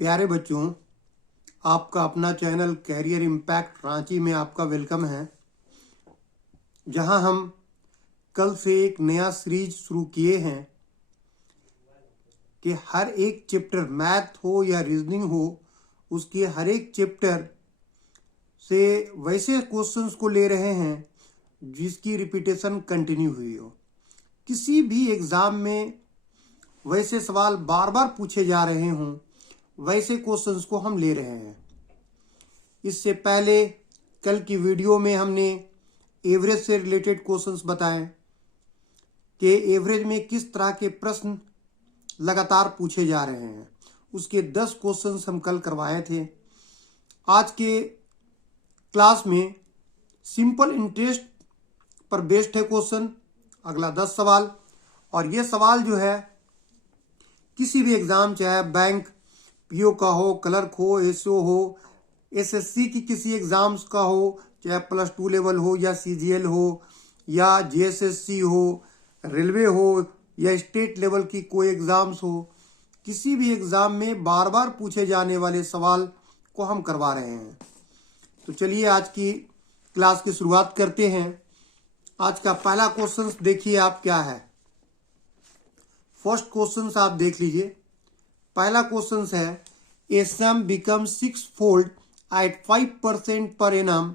प्यारे बच्चों, आपका अपना चैनल कैरियर इम्पैक्ट रांची में आपका वेलकम है। जहां हम कल से एक नया सीरीज शुरू किए हैं कि हर एक चैप्टर, मैथ हो या रीजनिंग हो, उसके हर एक चैप्टर से वैसे क्वेश्चंस को ले रहे हैं जिसकी रिपीटेशन कंटिन्यू हुई हो। किसी भी एग्जाम में वैसे सवाल बार बार पूछे जा रहे हों, वैसे क्वेश्चंस को हम ले रहे हैं। इससे पहले कल की वीडियो में हमने एवरेज से रिलेटेड क्वेश्चंस बताए कि एवरेज में किस तरह के प्रश्न लगातार पूछे जा रहे हैं। उसके 10 क्वेश्चंस हम कल करवाए थे। आज के क्लास में सिंपल इंटरेस्ट पर बेस्ड है क्वेश्चन, अगला 10 सवाल। और ये सवाल जो है किसी भी एग्जाम, चाहे बैंक पीओ का हो, क्लर्क हो, एसओ हो, एसएससी की किसी एग्जाम्स का हो, चाहे +2 लेवल हो या सीजीएल हो या जेएसएससी हो, रेलवे हो या स्टेट लेवल की कोई एग्जाम्स हो, किसी भी एग्जाम में बार बार पूछे जाने वाले सवाल को हम करवा रहे हैं। तो चलिए आज की क्लास की शुरुआत करते हैं। आज का पहला क्वेश्चन देखिए आप क्या है। फर्स्ट क्वेश्चन आप देख लीजिए। पहला क्वेश्चन है, a some become 6-fold at 5% per annum,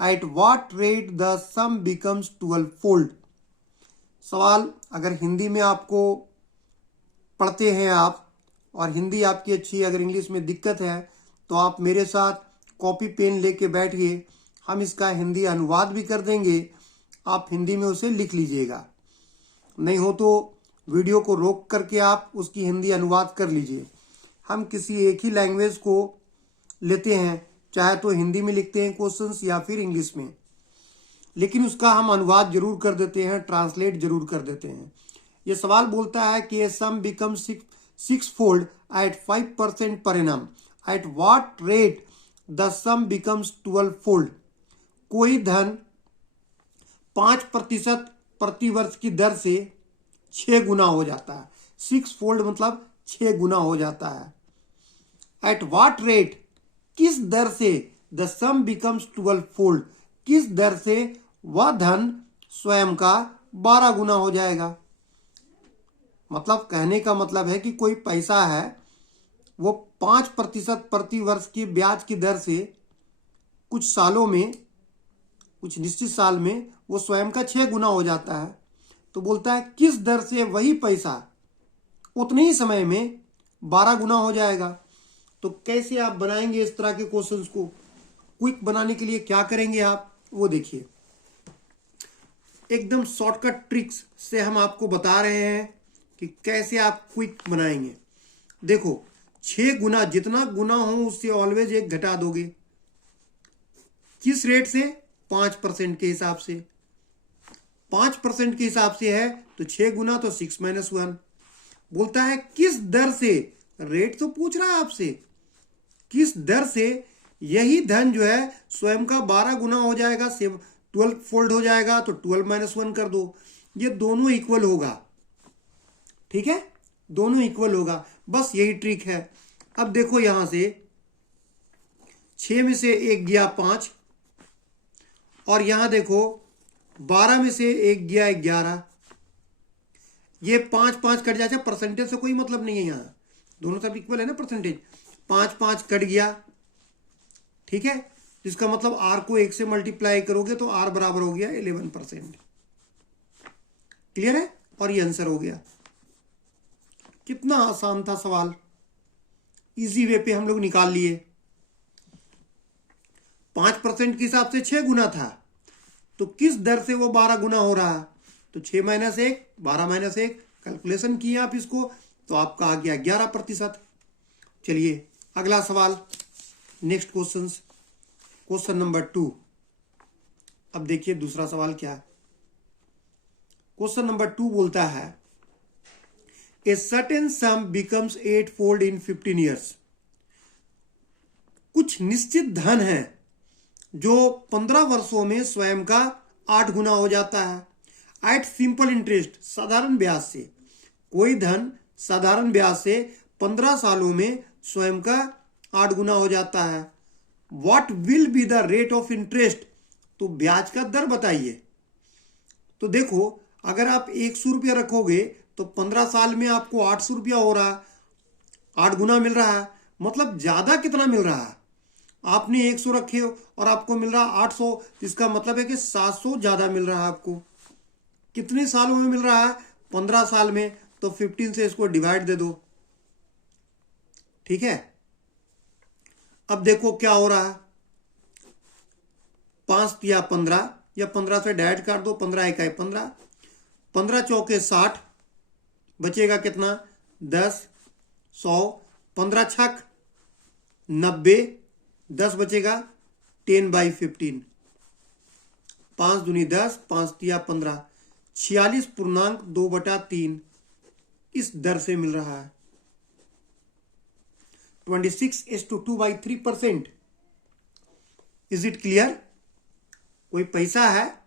at what rate the sum becomes 12-fold? सवाल अगर हिंदी में आपको पढ़ते हैं आप और हिंदी आपकी अच्छी, अगर इंग्लिश में दिक्कत है तो आप मेरे साथ कॉपी पेन लेके बैठिए, हम इसका हिंदी अनुवाद भी कर देंगे, आप हिंदी में उसे लिख लीजिएगा। नहीं हो तो वीडियो को रोक करके आप उसकी हिंदी अनुवाद कर लीजिए। हम किसी एक ही लैंग्वेज को लेते हैं, चाहे तो हिंदी में लिखते हैं क्वेश्चंस या फिर इंग्लिश में, लेकिन उसका हम अनुवाद जरूर कर देते हैं, ट्रांसलेट जरूर कर देते हैं। ये सवाल बोलता है कि सम become 6-fold at 5% per annum, at what rate the sum becomes 12-fold? कोई धन 5% प्रति वर्ष की दर से 6 गुना हो जाता है। 6-fold मतलब 6 गुना हो जाता है। एट व्हाट रेट, किस दर से, द सम बिकम्स 12-fold, किस दर से वह धन स्वयं का 12 गुना हो जाएगा। मतलब कहने का मतलब है कि कोई पैसा है, वो 5% प्रति वर्ष की ब्याज की दर से कुछ सालों में, कुछ निश्चित साल में वो स्वयं का 6 गुना हो जाता है। तो बोलता है किस दर से वही पैसा उतने ही समय में 12 गुना हो जाएगा। तो कैसे आप बनाएंगे इस तरह के क्वेश्चंस को? क्विक बनाने के लिए क्या करेंगे आप, वो देखिए। एकदम शॉर्टकट ट्रिक्स से हम आपको बता रहे हैं कि कैसे आप क्विक बनाएंगे। देखो, 6 गुना, जितना गुना हो उससे ऑलवेज 1 घटा दोगे। किस रेट से? 5% के हिसाब से। 5% के हिसाब से है तो 6 गुना तो 6 - 1। बोलता है किस दर से, रेट तो पूछ रहा है आपसे, किस दर से यही धन जो है स्वयं का 12 गुना हो जाएगा, 12-fold हो जाएगा। तो 12 - 1 कर दो, ये दोनों इक्वल होगा। ठीक है, दोनों इक्वल होगा, बस यही ट्रिक है। अब देखो यहां से 6 में से 1 गया 5, और यहां देखो 12 में से 1 गया 11। ये 5-5 कट जाता है, परसेंटेज से कोई मतलब नहीं है, यहाँ दोनों सब इक्वल है ना परसेंटेज। 5-5 कट गया, ठीक है, जिसका मतलब आर को 1 से मल्टीप्लाई करोगे तो आर बराबर हो गया 11%। क्लियर है? और ये आंसर हो गया। कितना आसान था सवाल, इजी वे पे हम लोग निकाल लिए। 5% के हिसाब से 6 गुना था, तो किस दर से वो 12 गुना हो रहा? तो 6 - 1, 12 - 1, कैलकुलेशन किए आप इसको तो आपका आ गया 11%। चलिए अगला सवाल, नेक्स्ट क्वेश्चन नंबर 2। अब देखिए दूसरा सवाल क्या है। क्वेश्चन नंबर 2 बोलता है, a certain some becomes 8-fold in 15 years। कुछ निश्चित धन है जो 15 वर्षों में स्वयं का 8 गुना हो जाता है। एट सिंपल इंटरेस्ट, साधारण ब्याज से। कोई धन साधारण ब्याज से 15 सालों में स्वयं का 8 गुना हो जाता है। What will be the rate of interest, तो ब्याज का दर बताइए। तो देखो, अगर आप 100 रुपया रखोगे तो 15 साल में आपको 800 रुपया हो रहा है, 8 गुना मिल रहा है। मतलब ज्यादा कितना मिल रहा है, आपने 100 रखे हो और आपको मिल रहा 800, इसका मतलब है कि 700 ज्यादा मिल रहा है आपको। कितने सालों में मिल रहा है, 15 साल में, तो 15 से इसको डिवाइड दे दो। ठीक है, अब देखो क्या हो रहा है, 5 या 15, या 15 से डाइट काट दो, 15 इकाई 15, 15 चौके 60, बचेगा कितना, 10, 100, 15 छक 90, 10 बचेगा 10/15, 5 दूनी 10, 5 तिया 15, 46.2/3 इस दर से मिल रहा है। 26:2/3%। Is it clear? कोई पैसा है,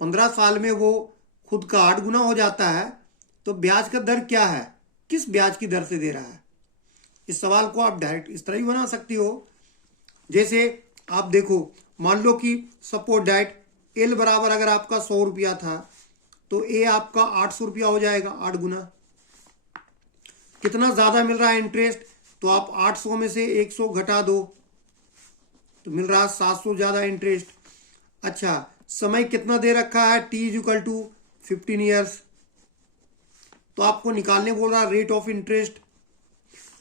15 साल में वो खुद का 8 गुना हो जाता है, तो ब्याज का दर क्या है, किस ब्याज की दर से दे रहा है। इस सवाल को आप डायरेक्ट इस तरह ही बना सकती हो। जैसे आप देखो, मान लो कि सपोर्ट डाइट एल बराबर अगर आपका 100 रुपया था, तो ए आपका 800 रुपया हो जाएगा, 8 गुना। कितना ज्यादा मिल रहा है इंटरेस्ट, तो आप 800 में से 100 घटा दो, तो मिल रहा है 700 ज्यादा इंटरेस्ट। अच्छा, समय कितना दे रखा है, T = 15 ईयर्स, तो आपको निकालने बोल रहा है रेट ऑफ इंटरेस्ट।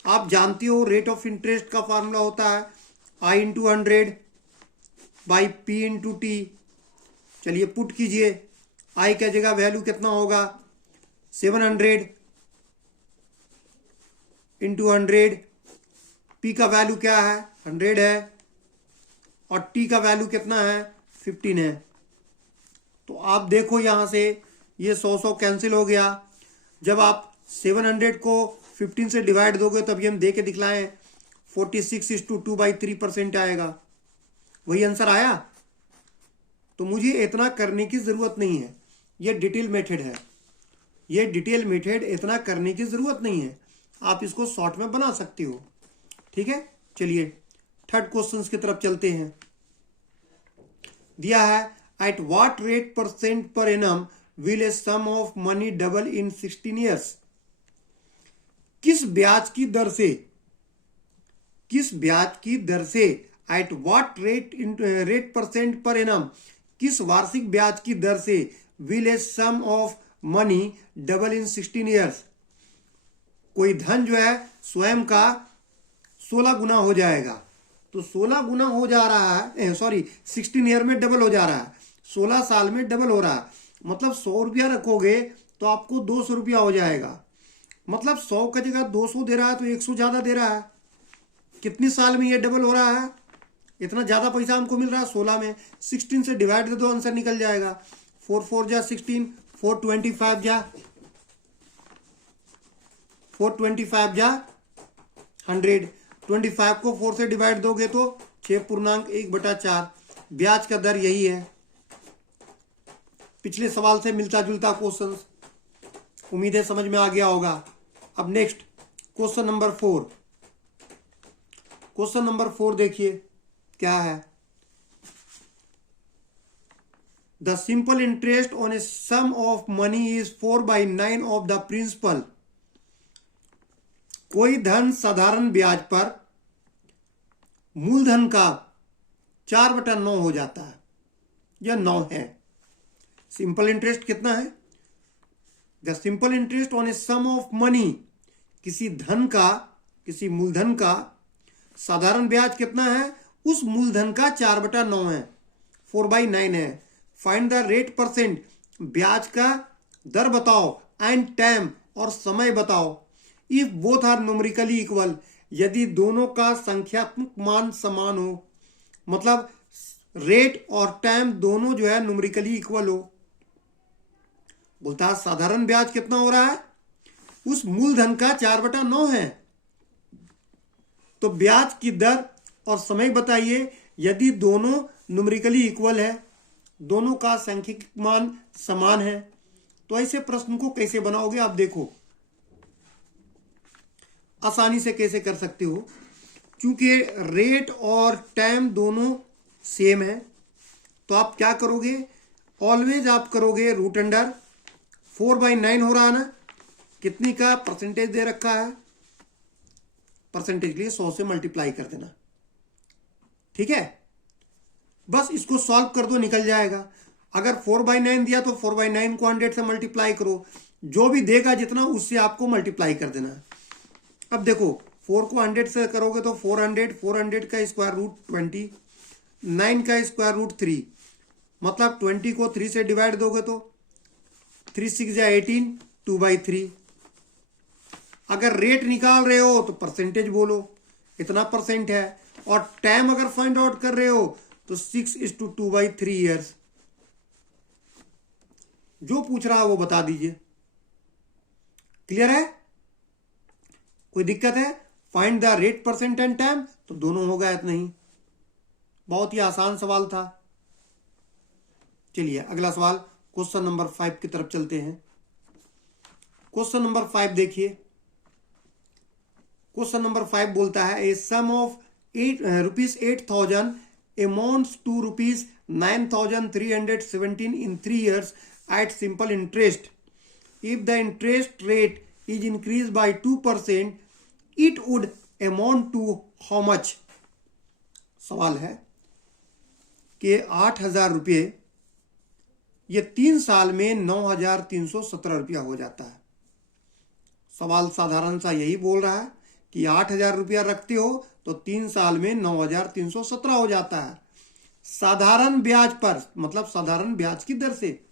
आप जानती हो रेट ऑफ इंटरेस्ट का फॉर्मूला होता है I × 100/P × T। चलिए पुट कीजिए, I की जगह वैल्यू कितना होगा, 700 × 100, P का वैल्यू क्या है, 100 है, और T का वैल्यू कितना है, 15 है। तो आप देखो यहां से ये 100 कैंसिल हो गया। जब आप 700 को 15 से डिवाइड दोगे, तभी हम दे के दिखलाएं, 46:2/3% आएगा। वही आंसर आया। तो मुझे इतना करने की जरूरत नहीं है, ये डिटेल मेथड है, ये डिटेल मेथड इतना करने की जरूरत नहीं है, आप इसको शॉर्ट में बना सकते हो। ठीक है, चलिए थर्ड क्वेश्चन की तरफ चलते हैं। दिया है, at what rate % per annum will a sum of money double in 16 years? किस ब्याज की दर से, किस ब्याज की दर से, at what rate % per annum, किस वार्षिक ब्याज की दर से, will a sum of money double in 16 years, कोई धन जो है स्वयं का 16 गुना हो जाएगा। तो 16 गुना हो जा रहा है, 16 ईयर में डबल हो जा रहा है, 16 साल में डबल हो रहा है। मतलब 100 रुपया रखोगे तो आपको 200 रुपया हो जाएगा। मतलब 100 की जगह 200 दे रहा है, तो 100 ज्यादा दे रहा है। कितने साल में ये डबल हो रहा है, इतना ज्यादा पैसा हमको मिल रहा है 16 में। 16 से डिवाइड दे दो, आंसर निकल जाएगा। 4 4 जा 16, 425 जा 100, 25 को 4 से डिवाइड दोगे तो 6.1/4। ब्याज का दर यही है। पिछले सवाल से मिलता जुलता क्वेश्चन, उम्मीद है समझ में आ गया होगा। अब next question number 4। Question number 4 देखिए क्या है। The simple interest on a sum of money is 4/9 of the principal. कोई धन साधारण ब्याज पर मूलधन का 4/9 हो जाता है, यह 9 है। सिंपल इंटरेस्ट कितना है, the simple interest on a sum of money, किसी धन का, किसी मूलधन का साधारण ब्याज कितना है, उस मूलधन का 4/9 है, 4/9 है। फाइंड द रेट %, ब्याज का दर बताओ, एंड टाइम, और समय बताओ। If both are numerically equal, यदि दोनों का संख्यात्मक मान समान हो, मतलब रेट और टाइम दोनों जो है न्यूमेरिकली इक्वल हो। बोलता है साधारण ब्याज कितना हो रहा है, उस मूलधन का 4/9 है। तो ब्याज की दर और समय बताइए, यदि दोनों न्यूमेरिकली इक्वल है, दोनों का सांख्यिक मान समान है। तो ऐसे प्रश्न को कैसे बनाओगे आप देखो, आसानी से कैसे कर सकते हो। चूंकि रेट और टाइम दोनों सेम है तो आप क्या करोगे, ऑलवेज आप करोगे रूट अंडर 4/9 हो रहा है ना, कितनी का परसेंटेज दे रखा है, परसेंटेज के लिए 100 से मल्टीप्लाई कर देना। ठीक है, बस इसको सॉल्व कर दो, निकल जाएगा। अगर 4/9 दिया तो 4/9 को 100 से मल्टीप्लाई करो, जो भी देगा जितना उससे आपको मल्टीप्लाई कर देना। अब देखो 4 को 100 से करोगे तो 400 का स्क्वायर रूट 20, 9 का स्क्वायर रूट 3, मतलब 20 को 3 से डिवाइड दोगे तो 3 6 या 18, 2/3। अगर रेट निकाल रहे हो तो परसेंटेज बोलो, इतना परसेंट है, और टाइम अगर फाइंड आउट कर रहे हो तो 6:2/3 ईयर्स। जो पूछ रहा है वो बता दीजिए। क्लियर है? कोई दिक्कत है? Find the rate, percent and time, तो दोनों हो गया, इतना ही। बहुत ही आसान सवाल था। चलिए अगला सवाल क्वेश्चन नंबर 5 की तरफ चलते हैं। क्वेश्चन नंबर 5 देखिए। क्वेश्चन नंबर 5 बोलता है a sum of ₹8,000 amounts to ₹9,317 in 3 years at simple interest. If the interest rate is increased by 2%, it would amount to how much? सवाल है कि 8,000 रुपये ये 3 साल में 9,317 रुपया हो जाता है। सवाल साधारण सा यही बोल रहा है कि 8,000 रुपया रखते हो तो 3 साल में 9,317 हो जाता है, साधारण ब्याज पर, मतलब साधारण ब्याज की दर से।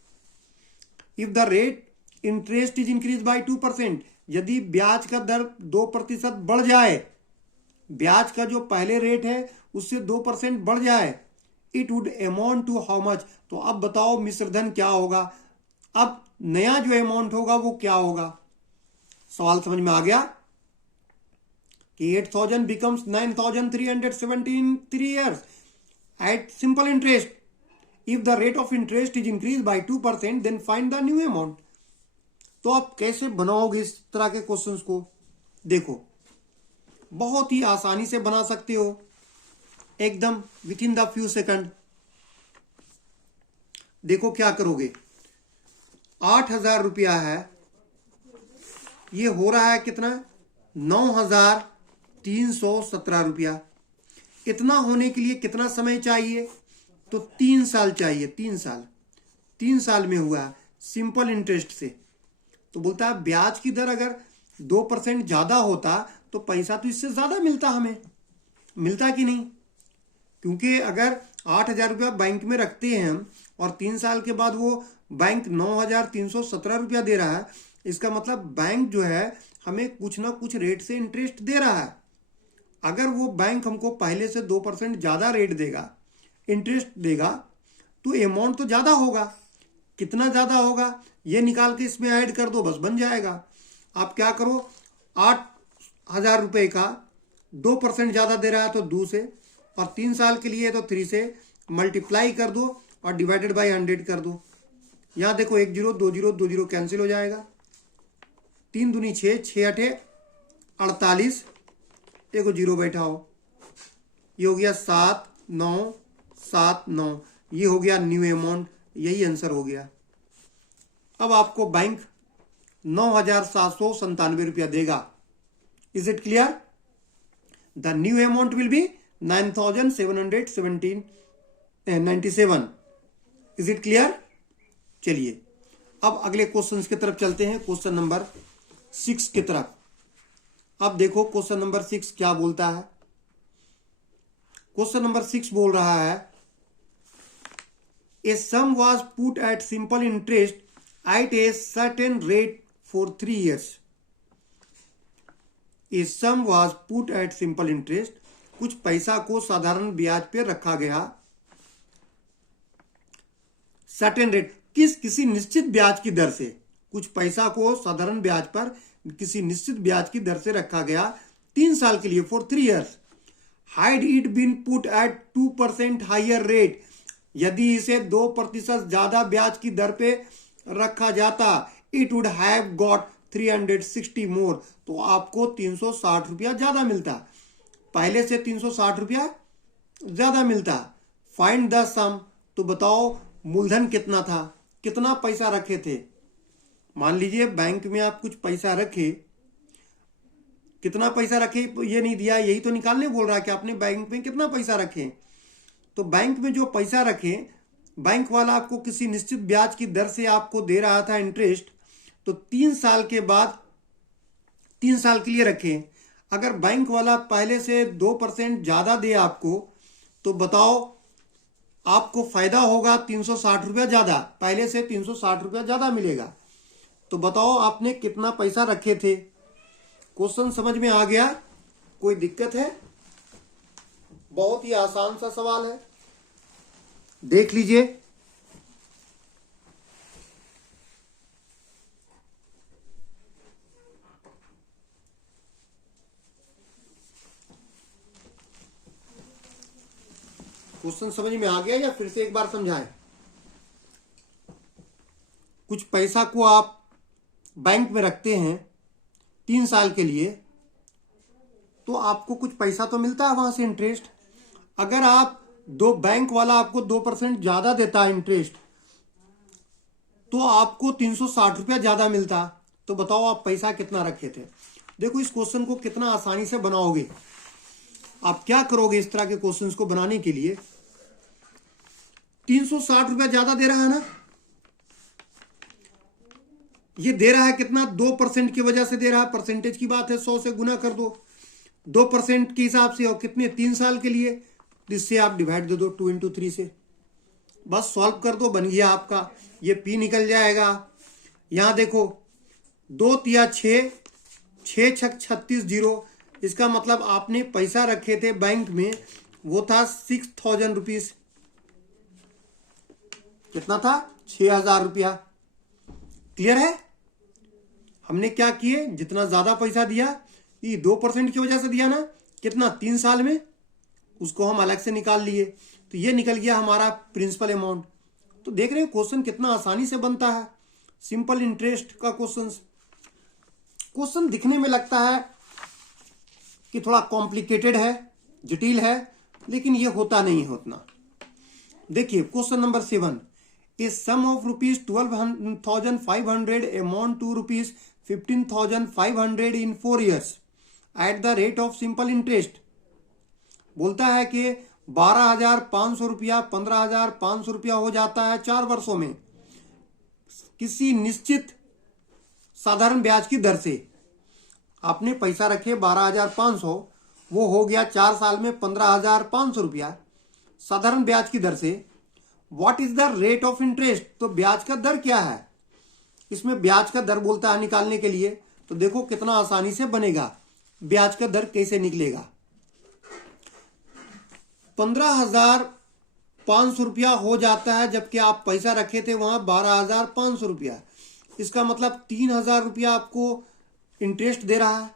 If the rate interest is increase by 2%, यदि ब्याज का दर 2% बढ़ जाए, ब्याज का जो पहले रेट है उससे 2% बढ़ जाए, it would amount to how much? तो अब बताओ मिश्रधन क्या होगा, अब नया जो अमाउंट होगा वो क्या होगा? सवाल समझ में आ गया कि 8,000 becomes 9,317 in 3 years at simple interest. If the rate of interest is increased by 2%, then find the new amount. तो आप कैसे बनाओगे इस तरह के क्वेश्चंस को? देखो बहुत ही आसानी से बना सकते हो, एकदम with in the few second. देखो क्या करोगे, 8,000 रुपया है, ये हो रहा है कितना, 9,317 रुपया। इतना होने के लिए कितना समय चाहिए? तो 3 साल चाहिए, 3 साल। 3 साल में हुआ सिंपल इंटरेस्ट से। तो बोलता है ब्याज की दर अगर 2% ज्यादा होता तो पैसा तो इससे ज्यादा मिलता, हमें मिलता कि नहीं? क्योंकि अगर 8,000 रुपया बैंक में रखते हैं हम और 3 साल के बाद वो बैंक 9,317 रुपया दे रहा है, इसका मतलब बैंक जो है हमें कुछ ना कुछ रेट से इंटरेस्ट दे रहा है। अगर वो बैंक हमको पहले से 2% ज्यादा रेट देगा, इंटरेस्ट देगा, तो अमाउंट तो ज्यादा होगा। कितना ज्यादा होगा ये निकाल के इसमें ऐड कर दो, बस बन जाएगा। आप क्या करो, 8,000 रुपये का 2% ज्यादा दे रहा है तो 2 से, और 3 साल के लिए तो 3 से मल्टीप्लाई कर दो और डिवाइडेड बाई 100 कर दो। यहां देखो 1 0 2 0 2 0 कैंसिल हो जाएगा, 3 दूनी 6, 6 8 48, देखो 0 बैठाओ, ये हो गया 7 9 7 9, ये हो गया न्यू अमाउंट, यही आंसर हो गया। अब आपको बैंक 9,797 रुपया देगा। Is it clear? The new amount will be 9,797. Is it clear? चलिए अब अगले क्वेश्चन की तरफ चलते हैं, क्वेश्चन नंबर 6 की तरफ। अब देखो क्वेश्चन नंबर 6 क्या बोलता है। क्वेश्चन नंबर 6 बोल रहा है a sum was put at simple interest at a certain rate for 3 years. A sum was put at simple interest, कुछ पैसा को साधारण ब्याज पे रखा गया, सर्टेन रेट, किसी निश्चित ब्याज की दर से, कुछ पैसा को साधारण ब्याज पर किसी निश्चित ब्याज की दर से रखा गया 3 साल के लिए, for 3 years. Had it been put at 2% higher rate, यदि इसे 2% ज्यादा ब्याज की दर पे रखा जाता, इट वुड हैव गॉट 360 मोर, तो आपको 360 रुपया ज्यादा मिलता। पहले से 360 रुपया ज्यादा मिलता। फाइंड द सम, तो बताओ मूलधन कितना था, कितना पैसा रखे थे। मान लीजिए बैंक में आप कुछ पैसा रखे, कितना पैसा रखे ये नहीं दिया, यही तो निकालने बोल रहा है कि आपने बैंक में कितना पैसा रखे। तो बैंक में जो पैसा रखे, बैंक वाला आपको किसी निश्चित ब्याज की दर से आपको दे रहा था इंटरेस्ट, तो 3 साल के बाद 3 साल के लिए रखें। अगर बैंक वाला पहले से 2% ज्यादा दे आपको, तो बताओ आपको फायदा होगा 360 रुपया ज्यादा, पहले से 360 रुपया ज्यादा मिलेगा। तो बताओ आपने कितना पैसा रखे थे। क्वेश्चन समझ में आ गया? कोई दिक्कत है? बहुत ही आसान सा सवाल है, देख लीजिए। क्वेश्चन समझ में आ गया या फिर से एक बार समझाएं? कुछ पैसा को आप बैंक में रखते हैं 3 साल के लिए, तो आपको कुछ पैसा तो मिलता है वहां से इंटरेस्ट। अगर आप बैंक वाला आपको 2% ज्यादा देता है इंटरेस्ट, तो आपको 360 रुपया ज्यादा मिलता। तो बताओ आप पैसा कितना रखे थे। देखो इस क्वेश्चन को कितना आसानी से बनाओगे। आप क्या करोगे इस तरह के क्वेश्चंस को बनाने के लिए? 360 रुपया ज्यादा दे रहा है ना, ये दे रहा है कितना? 2% की वजह से दे रहा है। परसेंटेज की बात है, 100 से गुना कर दो 2% के हिसाब से, और कितने? 3 साल के लिए। इससे आप डिवाइड दे दो 2 इंटू 3 से, बस सॉल्व कर दो, बन गया आपका। ये पी निकल जाएगा। यहां देखो 2 तिया 6, 6 छक 36 जीरो। इसका मतलब आपने पैसा रखे थे बैंक में, वो था 6000 रुपीज। कितना था? 6000 रुपया। क्लियर है? हमने क्या किए, जितना ज्यादा पैसा दिया, ये 2% की वजह से दिया ना, कितना? 3 साल में, उसको हम अलग से निकाल लिए। तो ये निकल गया हमारा प्रिंसिपल अमाउंट। तो देख रहे हैं क्वेश्चन कितना आसानी से बनता है। सिंपल इंटरेस्ट का क्वेश्चन दिखने में लगता है कि थोड़ा कॉम्प्लिकेटेड है, जटिल है, लेकिन ये होता नहीं है उतना। देखिए question number 7, a sum of rupees 12,500 amount to rupees 15,500 in 4 years at the rate of simple interest. बोलता है कि 12,500 रुपया 15,500 रुपया हो जाता है 4 वर्षों में किसी निश्चित साधारण ब्याज की दर से। आपने पैसा रखे 12,500, वो हो गया 4 साल में 15,500 रुपया साधारण ब्याज की दर से। What is the rate of interest, तो ब्याज का दर क्या है। इसमें ब्याज का दर बोलता है निकालने के लिए। तो देखो कितना आसानी से बनेगा, ब्याज का दर कैसे निकलेगा। 15,500 रुपया हो जाता है, जबकि आप पैसा रखे थे वहां 12,500 रुपया। इसका मतलब 3,000 रुपया आपको इंटरेस्ट दे रहा है।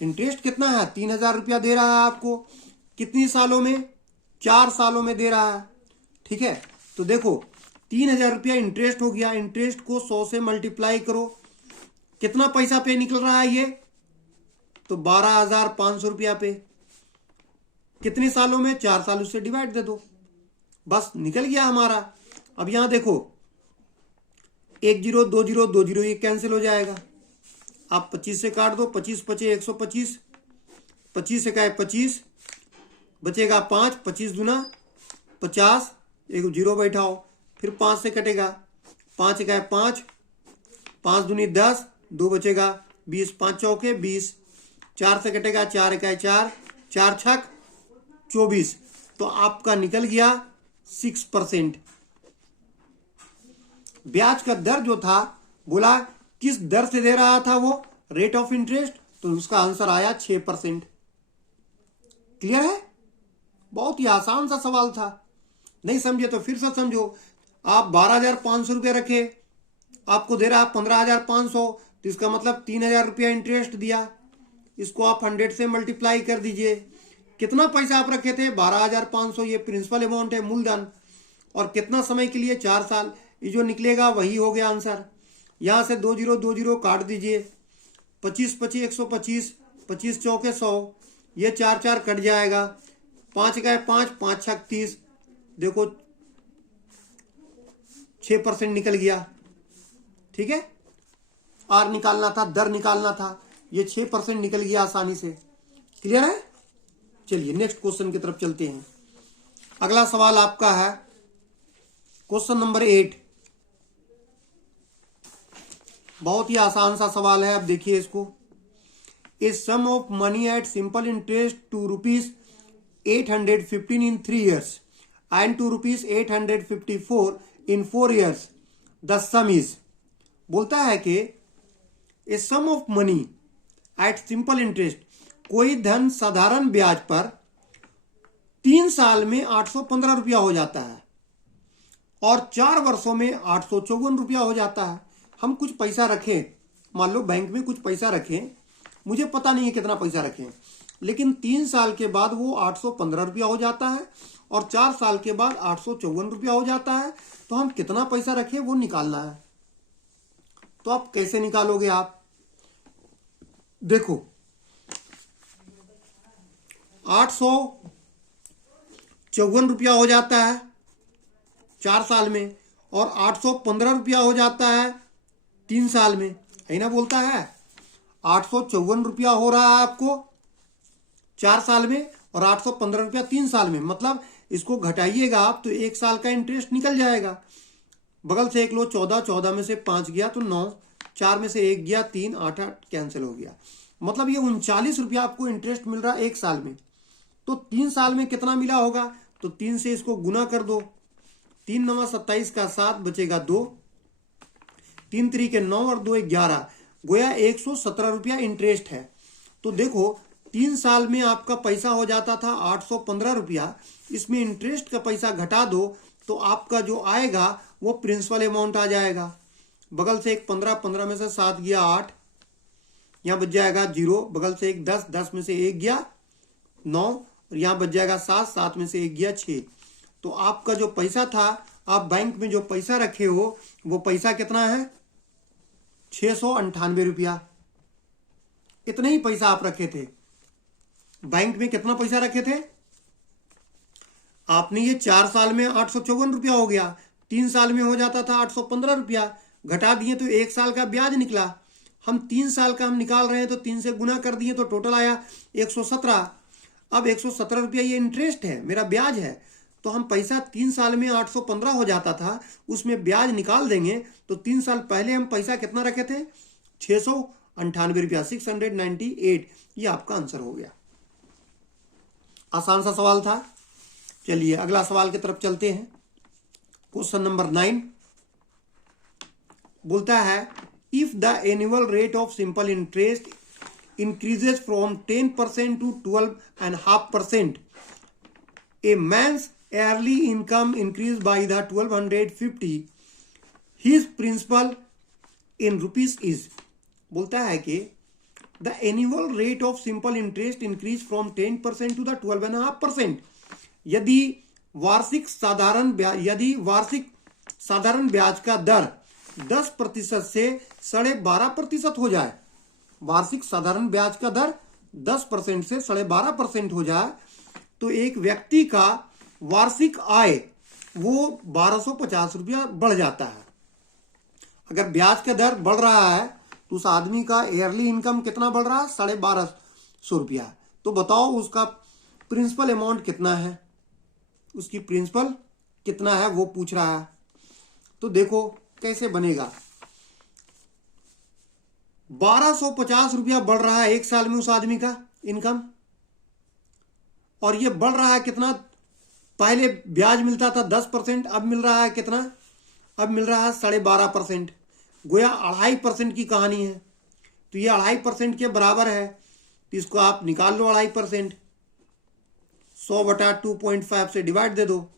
इंटरेस्ट कितना है? 3,000 रुपया दे रहा है आपको। कितनी सालों में? 4 सालों में दे रहा है। ठीक है, तो देखो 3,000 रुपया इंटरेस्ट हो गया। इंटरेस्ट को 100 से मल्टीप्लाई करो, कितना पैसा पे निकल रहा है ये? तो 12,500 रुपया पे। कितने सालों में? 4 सालों से डिवाइड दे दो, बस निकल गया हमारा। अब यहां देखो 1 0 2 0 2 0, ये कैंसिल हो जाएगा। आप 25 से काट दो, 25 पचे 125, 25 से का 25, बचेगा 5, 25 दूना 50, एक 0 बैठाओ, फिर 5 से कटेगा, 5 का 5, 5 दूनी 10, 2 बचेगा 20, 5 चौके 20, 4 से कटेगा, 4 का 4, 4 छक 24। तो आपका निकल गया 6%। ब्याज का दर जो था, बोला किस दर से दे रहा था वो, रेट ऑफ इंटरेस्ट, तो उसका आंसर आया 6%। क्लियर है? बहुत ही आसान सा सवाल था। नहीं समझे तो फिर से समझो। आप 12,500 रुपया रखे, आपको दे रहा 15,500, तो इसका मतलब 3,000 रुपया इंटरेस्ट दिया। इसको आप 100 से मल्टीप्लाई कर दीजिए। कितना पैसा आप रखे थे? 12,500। ये प्रिंसिपल अमाउंट है, मूलधन। और कितना समय के लिए? 4 साल। ये जो निकलेगा वही हो गया आंसर। यहां से 2 0 2 0 काट दीजिए, 25 पची 125, 25 चौके 100, ये 4 4 कट जाएगा, 5 गए 5, 5 छक 30, देखो 6% निकल गया। ठीक है, आर निकालना था, दर निकालना था, ये 6% निकल गया आसानी से। क्लियर है? चलिए नेक्स्ट क्वेश्चन की तरफ चलते हैं। अगला सवाल आपका है क्वेश्चन नंबर 8। बहुत ही आसान सा सवाल है, अब देखिए इसको। A sum of money at simple interest to ₹815 in 3 years and to ₹854 in 4 years. The sum is, बोलता है कि a sum of money at simple interest, कोई धन साधारण ब्याज पर 3 साल में 815 रुपया हो जाता है और 4 वर्षों में 854 रुपया हो जाता है। हम कुछ पैसा रखें, मान लो बैंक में कुछ पैसा रखें, मुझे पता नहीं है कितना पैसा रखें, लेकिन 3 साल के बाद वो 815 रुपया हो जाता है और 4 साल के बाद 854 रुपया हो जाता है। तो हम कितना पैसा रखें वो निकालना है। तो आप कैसे निकालोगे? आप देखो 854 रुपया हो जाता है 4 साल में और 815 रुपया हो जाता है 3 साल में, है ना? बोलता है 854 रुपया हो रहा है आपको 4 साल में और 815 रुपया 3 साल में। मतलब इसको घटाइएगा आप तो 1 साल का इंटरेस्ट निकल जाएगा। बगल से 1 लो, 14, 14 में से 5 गया तो 9, 4 में से 1 गया 3, 8 8 कैंसिल हो गया। मतलब ये 39 रुपया आपको इंटरेस्ट मिल रहा है 1 साल में। तो 3 साल में कितना मिला होगा? तो 3 से इसको गुना कर दो, 3 9 27 का 7 बचेगा 2, 3 3 के 9 और 2 11, गोया 117 रुपया इंटरेस्ट है। तो देखो 3 साल में आपका पैसा हो जाता था 815 रुपया, इसमें इंटरेस्ट का पैसा घटा दो तो आपका जो आएगा वो प्रिंसिपल अमाउंट आ जाएगा। बगल से एक 15, 15 में से 7 गया 8, यहाँ बच जाएगा 0, बगल से एक 10, 10 में से 1 गया 9 और यहाँ बच जाएगा 7, 7 में से 1 गया 6। तो आपका जो पैसा था, आप बैंक में जो पैसा रखे हो वो पैसा कितना है? 698 रुपया। इतना ही पैसा आप रखे थे बैंक में। कितना पैसा रखे थे आपने? ये 4 साल में 854 रुपया हो गया, 3 साल में हो जाता था 815 रुपया, घटा दिए तो 1 साल का ब्याज निकला। हम 3 साल का हम निकाल रहे हैं तो 3 से गुना कर दिए तो टोटल आया 117। अब 117 रुपया ये इंटरेस्ट है, मेरा ब्याज है। तो हम पैसा 3 साल में 815 हो जाता था, उसमें ब्याज निकाल देंगे तो 3 साल पहले हम पैसा कितना रखे थे? 698 रुपया, 698। ये आपका आंसर हो गया। आसान सा सवाल था। चलिए अगला सवाल की तरफ चलते हैं। क्वेश्चन नंबर 9 बोलता है if the annual rate of simple interest increases from 10% to 12.5%, a man's yearly income increased by the 1250, his principal in rupees is। बोलता है कि the annual rate of simple interest increase from 10% to the 12.5%, यदि वार्षिक साधारण ब्याज का दर 10% से 12.5% हो जाए, वार्षिक साधारण ब्याज का दर 10% से 12.5% हो जाए, तो एक व्यक्ति का वार्षिक आय वो 1250 रुपया बढ़ जाता है। अगर ब्याज का दर बढ़ रहा है तो उस आदमी का ईयरली इनकम कितना बढ़ रहा है? 1250 रुपया। तो बताओ उसका प्रिंसिपल अमाउंट कितना है? उसकी प्रिंसिपल कितना है वो पूछ रहा है। तो देखो कैसे बनेगा। 1250 रुपया बढ़ रहा है 1 साल में उस आदमी का इनकम, और ये बढ़ रहा है कितना? पहले ब्याज मिलता था 10%, अब मिल रहा है कितना? अब मिल रहा है 12.5%, गोया 2.5% की कहानी है। तो ये 2.5% के बराबर है, तो इसको आप निकाल लो 2.5%, 100/2.5 से डिवाइड दे दो।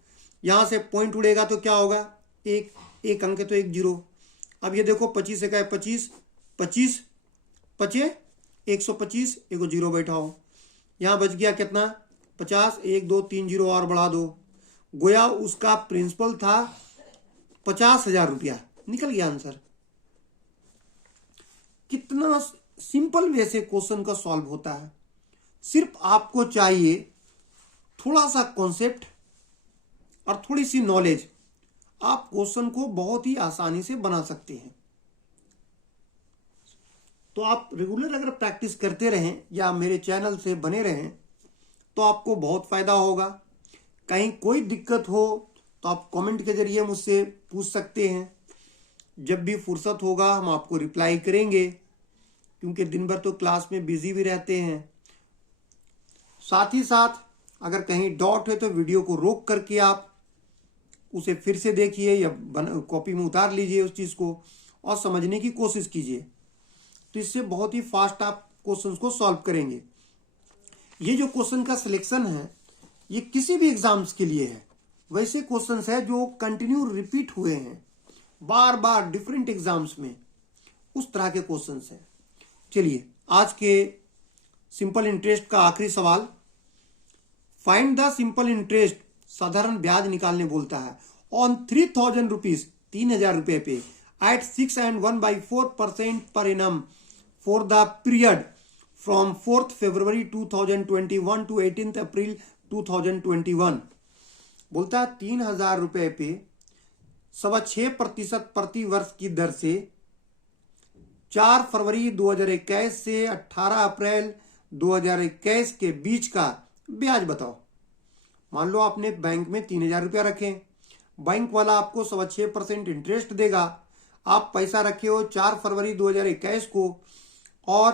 यहां से पॉइंट उड़ेगा तो क्या होगा? एक अंक है तो 1 0। अब ये देखो 25 से 25, 25 25 125, एगो 0 बैठाओ, यहाँ बच गया कितना? 50, 1 2 3 0 और बढ़ा दो, गोया उसका प्रिंसिपल था 50,000 रुपया। निकल गया आंसर। कितना सिंपल वे से क्वेश्चन का सॉल्व होता है। सिर्फ आपको चाहिए थोड़ा सा कॉन्सेप्ट और थोड़ी सी नॉलेज, आप क्वेश्चन को बहुत ही आसानी से बना सकते हैं। तो आप रेगुलर अगर प्रैक्टिस करते रहें या मेरे चैनल से बने रहें तो आपको बहुत फायदा होगा। कहीं कोई दिक्कत हो तो आप कमेंट के जरिए मुझसे पूछ सकते हैं। जब भी फुर्सत होगा हम आपको रिप्लाई करेंगे, क्योंकि दिन भर तो क्लास में बिजी भी रहते हैं। साथ ही साथ अगर कहीं डाउट है तो वीडियो को रोक करके आप उसे फिर से देखिए या कॉपी में उतार लीजिए उस चीज़ को और समझने की कोशिश कीजिए। तो इससे बहुत ही फास्ट आप क्वेश्चंस को सॉल्व करेंगे। ये जो क्वेश्चन का सिलेक्शन है ये किसी भी एग्जाम्स के लिए है। वैसे क्वेश्चंस है जो कंटिन्यू रिपीट हुए हैं बार बार डिफरेंट एग्जाम्स में, उस तरह के क्वेश्चंस हैं। चलिए आज के सिंपल इंटरेस्ट का आखिरी सवाल, फाइंड द सिंपल इंटरेस्ट, साधारण ब्याज निकालने बोलता है, ऑन 3000 रुपीज, 3000 रुपए पे, eight 6 and 1/4% per annum for the period from 4th February 2021 to 18th April 2021। बोलता है 3000 रुपए पे 6.25% प्रति वर्ष की दर से 4 फरवरी 2021 से 18 अप्रैल 2021 के बीच का ब्याज बताओ। मान लो आपने बैंक में 3000 रुपया रखे, बैंक वाला आपको 6.25% इंटरेस्ट देगा। आप पैसा रखे हो 4 फरवरी 2021 को और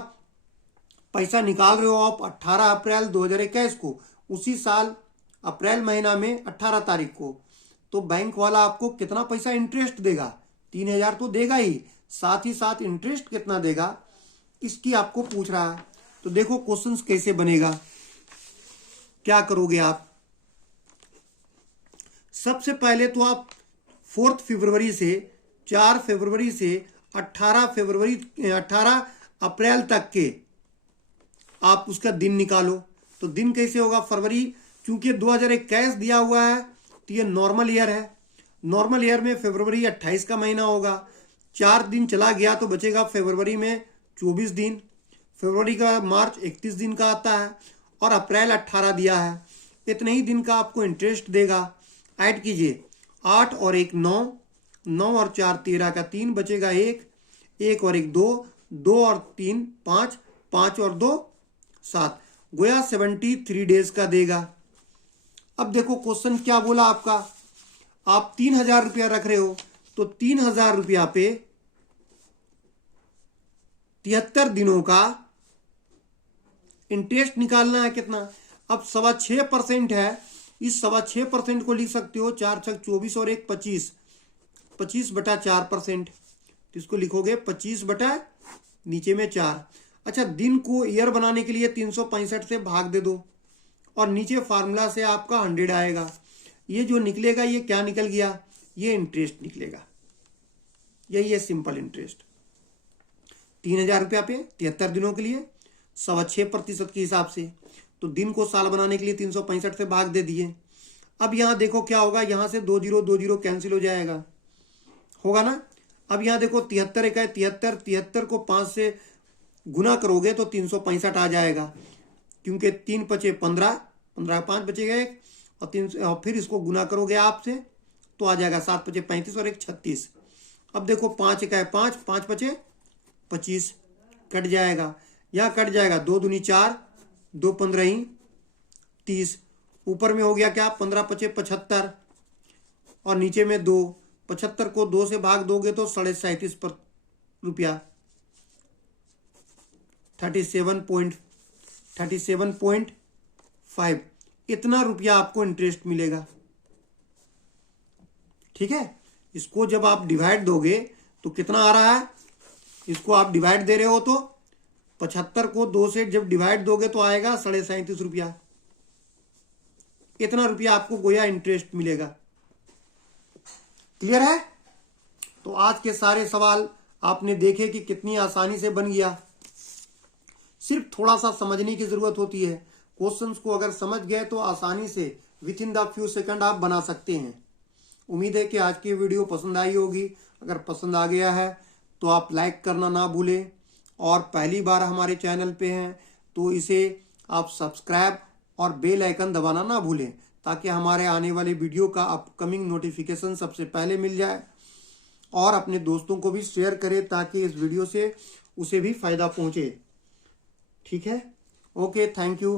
पैसा निकाल रहे हो आप 18 अप्रैल 2021 को, उसी साल अप्रैल महीना में 18 तारीख को, तो बैंक वाला आपको कितना पैसा इंटरेस्ट देगा? 3000 तो देगा ही, साथ ही साथ इंटरेस्ट कितना देगा इसकी आपको पूछ रहा है। तो देखो क्वेश्चंस कैसे बनेगा, क्या करोगे आप। सबसे पहले तो आप 4 फरवरी से 4 फरवरी से 18 अप्रैल तक के आप उसका दिन निकालो। तो दिन कैसे होगा? फरवरी, क्योंकि 2021 दिया हुआ है तो ये नॉर्मल ईयर है। नॉर्मल ईयर में फरवरी 28 का महीना होगा, 4 दिन चला गया तो बचेगा फरवरी में 24 दिन, फरवरी का मार्च 31 दिन का आता है और अप्रैल 18 दिया है। इतने ही दिन का आपको इंटरेस्ट देगा। ऐड कीजिए, 8 और 1 9, 9 और 4 13 का 3 बचेगा 1, 1 और 1 2, 2 और 3 5, 5 और 2 7, गोया 73 डेज का देगा। अब देखो क्वेश्चन क्या बोला आपका, आप 3000 रुपया रख रहे हो तो 3000 रुपया पे 73 दिनों का इंटरेस्ट निकालना है। कितना? अब 6.25% है, इस 6.25% को लिख सकते हो 4 6 24 और 1 25, 25/4%। तो इसको लिखोगे 25 बटा नीचे में 4। अच्छा, दिन को ईयर बनाने के लिए 365 से भाग दे दो और नीचे फार्मूला से आपका 100 आएगा। ये जो निकलेगा ये क्या निकल गया? ये इंटरेस्ट निकलेगा। यही है सिंपल इंटरेस्ट। 3000 रुपया पे 73 दिनों के लिए 6.25% के हिसाब से, तो दिन को साल बनाने के लिए 365 से भाग दे दिए। अब यहाँ देखो क्या होगा, यहाँ से 2 0 कैंसिल हो जाएगा, होगा ना। अब यहाँ देखो 73 एक है, 73 को 5 से गुना करोगे तो 365 आ जाएगा, क्योंकि 3 5 15, 15 5 बचेगा 1 और 3 और फिर इसको गुना करोगे आपसे तो आ जाएगा 7 5 35 और 1 36। अब देखो 5 एक है 5, 5 5 25 कट जाएगा, यहाँ कट जाएगा 2 दूनी 4, 2 15 30, ऊपर में हो गया क्या 15 5 75 और नीचे में 2, 75 को 2 से भाग दोगे तो 37.5 पर रुपया 37.5 इतना रुपया आपको इंटरेस्ट मिलेगा। ठीक है, इसको जब आप डिवाइड दोगे तो कितना आ रहा है, इसको आप डिवाइड दे रहे हो तो 75 को 2 से जब डिवाइड दोगे तो आएगा 37.5 रुपया। इतना रुपया आपको गोया इंटरेस्ट मिलेगा। क्लियर है? तो आज के सारे सवाल आपने देखे कि कितनी आसानी से बन गया। सिर्फ थोड़ा सा समझने की जरूरत होती है। क्वेश्चंस को अगर समझ गए तो आसानी से with in the few second आप बना सकते हैं। उम्मीद है कि आज की वीडियो पसंद आई होगी। अगर पसंद आ गया है तो आप लाइक करना ना भूलें, और पहली बार हमारे चैनल पे हैं तो इसे आप सब्सक्राइब और बेल आइकन दबाना ना भूलें, ताकि हमारे आने वाले वीडियो का अपकमिंग नोटिफिकेशन सबसे पहले मिल जाए। और अपने दोस्तों को भी शेयर करें ताकि इस वीडियो से उसे भी फायदा पहुंचे। ठीक है, ओके, थैंक यू।